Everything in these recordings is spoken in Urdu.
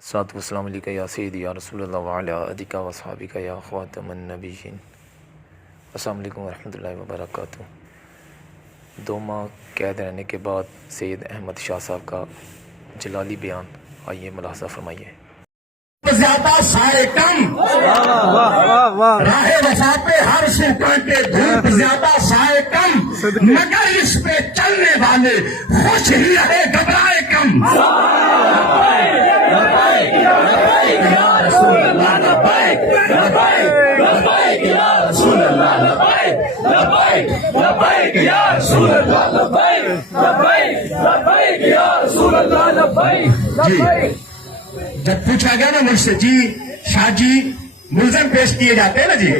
الصلاة والسلام علیکہ یا سیدی یا رسول اللہ وعلی آلہ و صحابہ یا خاتم النبیین۔ السلام علیکم ورحمۃ اللہ وبرکاتہ۔ 2 ماہ قید رہنے کے بعد سید احمد شاہ صاحب کا جلالی بیان، آئیے ملاحظہ فرمائیے۔ زیادہ سائے کم راہ وفا پہ ہر سو کانٹے دھوپ زیادہ سائے کم، مگر اس پہ چلنے والے خوش ہی رہے گھبرائے کم۔ جب پوچھا گیا نا مجھ سے، جی شاہ جی ملزم پیش کیے جاتے ہیں نا جی،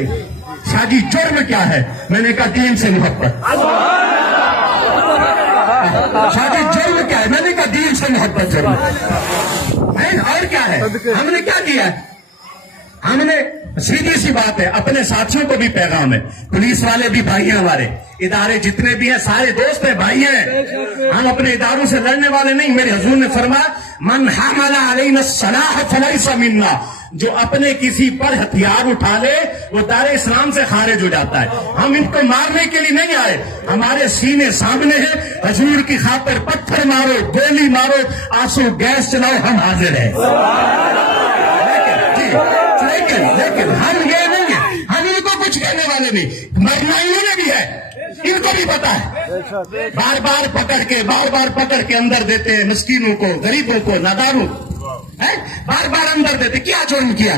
شاہ جی جرم کیا ہے؟ میں نے کہا دین سے محبت۔ شاہ جی جرم کیا ہے؟ میں نے کہا دین سے محبت جرم۔ اور کیا ہے؟ ہم نے کیا کیا ہے؟ ہم نے سیدھی سی بات ہے، اپنے ساتھیوں کو بھی پیغام ہے، پولیس والے بھی بھائی ہیں، ہمارے ادارے جتنے بھی ہیں سارے دوست ہیں، بھائی ہیں، ہم اپنے اداروں سے لڑنے والے نہیں۔ میرے حضور نے فرمایا من حمل علینا السلاح فلیس منا، جو اپنے کسی پر ہتھیار اٹھا لے وہ دار اسلام سے خارج ہو جاتا ہے۔ ہم ان کو مارنے کے لیے نہیں آئے، ہمارے سینے سامنے ہیں، حضور کی خاطر پتھر مارو، گولی مارو، آنسو گیس چلاؤ، ہم حاضر ہیں۔ لیکن ہم یہ نہیں ہیں، ہم ان کو کچھ کہنے والے نہیں، مرنا انہوں نے بھی ہے، ان کو بھی پتا ہے۔ بار بار پکڑ کے اندر دیتے ہیں مسکینوں کو، غریبوں کو، ناداروں کو، بار بار اندر دیتے۔ کیا جرم کیا؟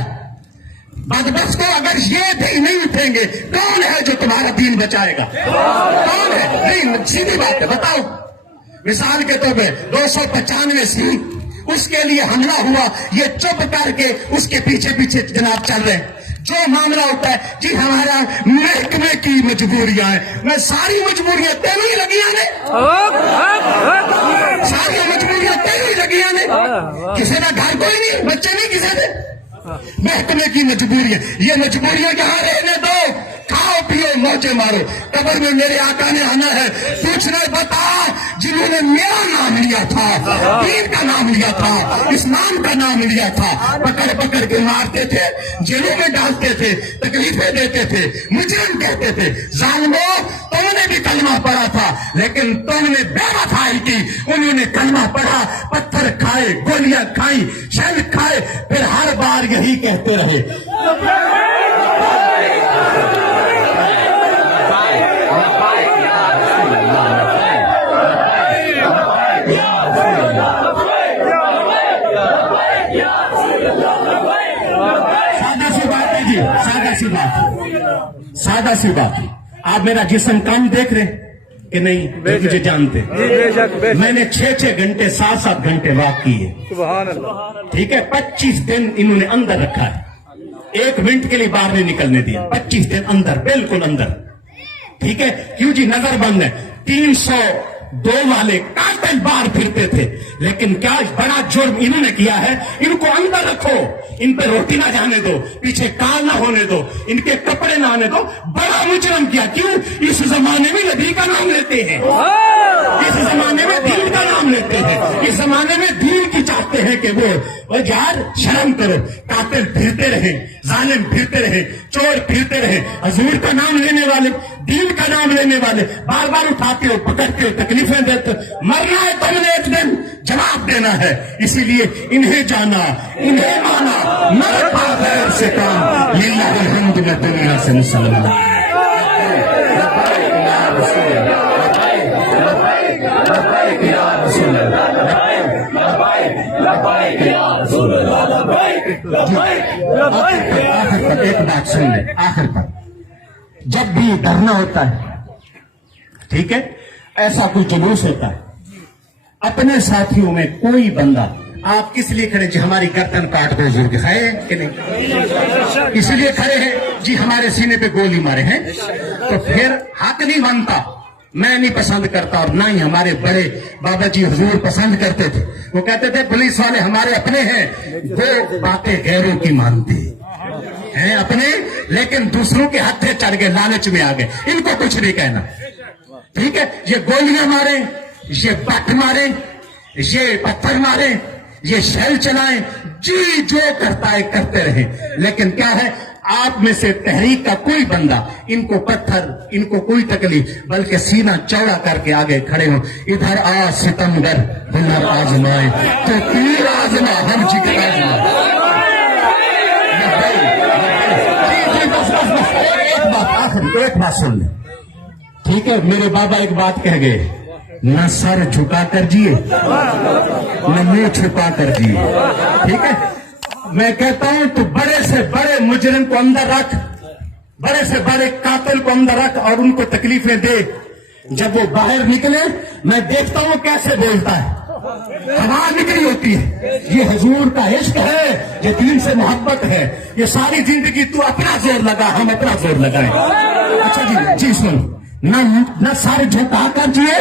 بدبخت کو اگر یہ نہیں اٹھیں گے، کون ہے جو تمہارا دین بچائے گا؟ کون ہے؟ نہیں، سیدھی بات ہے، بتاؤ۔ مثال کے طور پہ 295 سی اس کے لیے حملہ ہوا، یہ چپ کر کے اس کے پیچھے جناب چل رہے ہیں۔ جو معاملہ ہوتا ہے جی ہمارا محکمے کی مجبوریاں ہیں، میں ساری مجبوریاں تینوں ہی لگیاں نے، ساری مجبوریاں تینوں ہی لگیاں نے، کسی نے گھر کوئی نہیں، بچے نہیں کسی نے، محکمے کی مجبوریاں، یہ مجبوریاں یہاں رہنے دو، کھاؤ پیو موجے مارو، قبر میں میرے آقا نے آنا ہے، پوچھنا بتا جنہوں نے میرا نام لیا تھا، دین کا نام لیا تھا، اسلام کا نام لیا تھا، پکڑ کے مارتے تھے، جیلوں میں ڈالتے تھے، تکلیفیں دیتے تھے، مجرم کہتے تھے، ظالموں تم نے بھی کلمہ پڑھا تھا لیکن تم نے بے وفائی کی، انہوں نے کلمہ پڑھا، پتھر کھائے، گولیاں کھائیں، شل کھائے، پھر ہر بار یہی کہتے رہے۔ سادہ سی بات، آپ میرا جسم کام دیکھ رہے کہ نہیں؟ مجھے جانتے، میں نے 6 گھنٹے 7 گھنٹے واک کیے، ٹھیک ہے؟ 25 دن انہوں نے اندر رکھا ہے، 1 منٹ کے لیے باہر نہیں نکلنے دیا، 25 دن اندر، بالکل اندر، ٹھیک ہے؟ کیوں جی؟ نظر بند ہے۔ 302 والے قاتل باہر پھرتے تھے، لیکن کیا بڑا جرم انہوں نے کیا ہے؟ ان کو اندر رکھو، ان پہ روٹی نہ جانے دو، پیچھے کال نہ ہونے دو، ان کے کپڑے نہ آنے دو، بڑا مجرم کیا۔ کیوں؟ اس زمانے میں نبی کا نام لیتے ہیں، اس زمانے میں دین کا نام لیتے ہیں، اس زمانے میں دین کی چاہتے ہیں کہ وہ یار شرم کرو، قاتل پھرتے رہے، ظالم پھرتے رہے، چور پھرتے رہے، حضور کا نام لینے والے، دین کا نام لینے والے بار بار اٹھاتے ہو، پکڑتے ہو، تکلیفیں دیتے ہو، مرنا ہے تم نے ایک دن، جواب دینا ہے، اسی لیے انہیں جانا، انہیں مانا، نہ رکھا غیر سے کام، للہ الحمد میں دنیا سے مسلمان۔ ایک بات سن لیں آخر پر، جب بھی دھرنا ہوتا ہے، ٹھیک ہے، ایسا کوئی جلوس ہوتا ہے، اپنے ساتھیوں میں کوئی بندہ، آپ کس لیے کھڑے؟ جی ہماری گردن کاٹ دو حضور کے، کھائے ہیں کہ نہیں؟ اس لیے کھڑے ہیں جی ہمارے سینے پہ گولی مارے ہیں، تو پھر حق نہیں بنتا، میں نہیں پسند کرتا، اور نہ ہی ہمارے بڑے بابا جی حضور پسند کرتے تھے۔ وہ کہتے تھے پولیس والے ہمارے اپنے ہیں، وہ باتیں غیروں کی مانتے ہیں اپنے، لیکن دوسروں کے ہتھے چڑھ گئے، لالچ میں آ گئے، ان کو کچھ نہیں کہنا، ٹھیک ہے؟ یہ گولیاں مارے، یہ بٹ مارے، یہ پتھر مارے، یہ شیل چلائیں، جی جو کرتا ہے کرتے رہیں، لیکن کیا ہے آپ میں سے تحریک کا کوئی بندہ ان کو پتھر، ان کو کوئی تکلیف، بلکہ سینہ چوڑا کر کے آگے کھڑے ہوں. ادھر آ ستمگر ہنر آزمائے تو تیر آزما ہم جگر آزما. ایک بات سن لیں، ٹھیک ہے؟ میرے بابا ایک بات کہہ گئے، نہ سر جھکا کر جیے نہ منہ چھپا کر جیے. ٹھیک ہے؟ میں کہتا ہوں تو بڑے سے بڑے مجرم کو اندر رکھ، بڑے سے بڑے قاتل کو اندر رکھ اور ان کو تکلیفیں دے. جب وہ باہر نکلے میں دیکھتا ہوں کیسے بولتا ہے، ہوا نکلی ہوتی ہے. یہ حضور کا عشق ہے، یہ دین سے محبت ہے. یہ ساری زندگی تو اپنا زور لگا، ہم اپنا زور لگائیں. اچھا جی سن، نہ سر جھکا کر جیے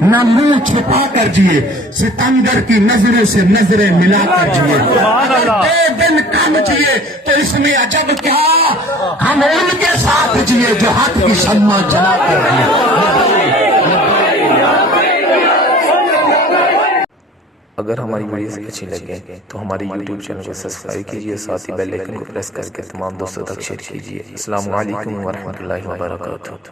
نہ منہ چھپا کر جیے، ستمگر کی نظروں سے نظریں ملا کر جیے. اگر 2 دن کم جیے تو اس میں عجب کیا، ہم ان کے ساتھ جیے جو حق کی شمع جلا کر جیے. اگر ہماری ویڈیوز اچھی لگے تو ہماری یوٹیوب چینل کو سبسکرائب کیجیے، ساتھ ہی بیل آئیکن کو پریس کر کے تمام دوستوں تک شیئر کیجیے. السلام علیکم ورحمۃ اللہ وبرکاتہ.